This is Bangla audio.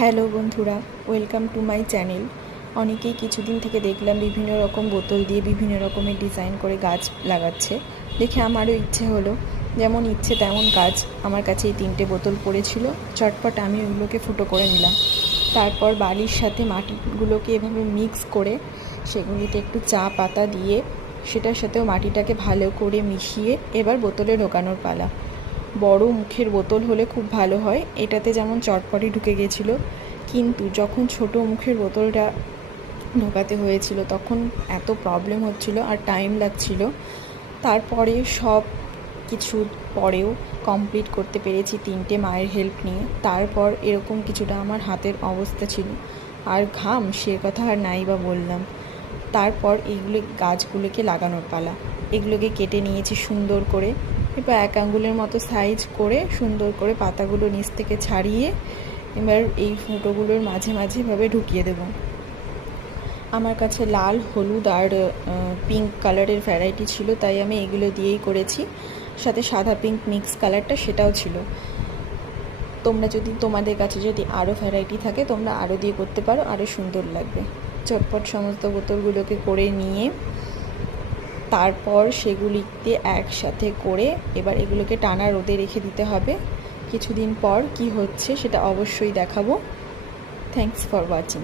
হ্যালো বন্ধুরা, ওয়েলকাম টু মাই চ্যানেল। অনেকেই কিছুদিন থেকে দেখলাম বিভিন্ন রকম বোতল দিয়ে বিভিন্ন রকমের ডিজাইন করে গাছ লাগাচ্ছে। দেখে আমারও ইচ্ছে হলো, যেমন ইচ্ছে তেমন কাজ। আমার কাছে এই 3টে বোতল পড়েছিল, চটপট আমি ওগুলোকে ফুটো করে নিলাম। তারপর বালির সাথে মাটিগুলোকে এভাবে মিক্স করে সেগুলিতে একটু চা পাতা দিয়ে সেটার সাথেও মাটিটাকে ভালো করে মিশিয়ে এবার বোতলে ঢোকানোর পালা। বড় মুখের বোতল হলে খুব ভালো হয়, এটাতে যেমন চটপটে ঢুকে গেছিলো। কিন্তু যখন ছোট মুখের বোতলটা ঢোকাতে হয়েছিল তখন এত প্রবলেম হচ্ছিল আর টাইম লাগছিল। তারপরে সব কিছু পরেও কমপ্লিট করতে পেরেছি 3টে মায়ের হেল্প নিয়ে। তারপর এরকম কিছুটা আমার হাতের অবস্থা ছিল, আর ঘাম সে কথা আর নাই বা বললাম। তারপর এইগুলো গাছগুলোকে লাগানোর পালা। এগুলোকে কেটে নিয়েছি সুন্দর করে, এবার 1 আঙ্গুলের মতো সাইজ করে সুন্দর করে পাতাগুলো নিচ থেকে ছাড়িয়ে এবার এই ফুটোগুলোর মাঝে মাঝে এভাবে ঢুকিয়ে দেব। আমার কাছে লাল, হলুদ আর পিঙ্ক কালারের ভ্যারাইটি ছিল, তাই আমি এগুলো দিয়েই করেছি। সাথে সাদা পিঙ্ক মিক্স কালারটা সেটাও ছিল। তোমাদের কাছে যদি আরও ভ্যারাইটি থাকে তোমরা আরও দিয়ে করতে পারো, আরও সুন্দর লাগবে। চটপট সমস্ত বোতলগুলোকে করে নিয়ে তারপর সেগুলিতে একসাথে করে এবার এগুলোকে টানা রোদে রেখে দিতে হবে। কিছুদিন পর কি হচ্ছে সেটা অবশ্যই দেখাবো। Thanks for watching.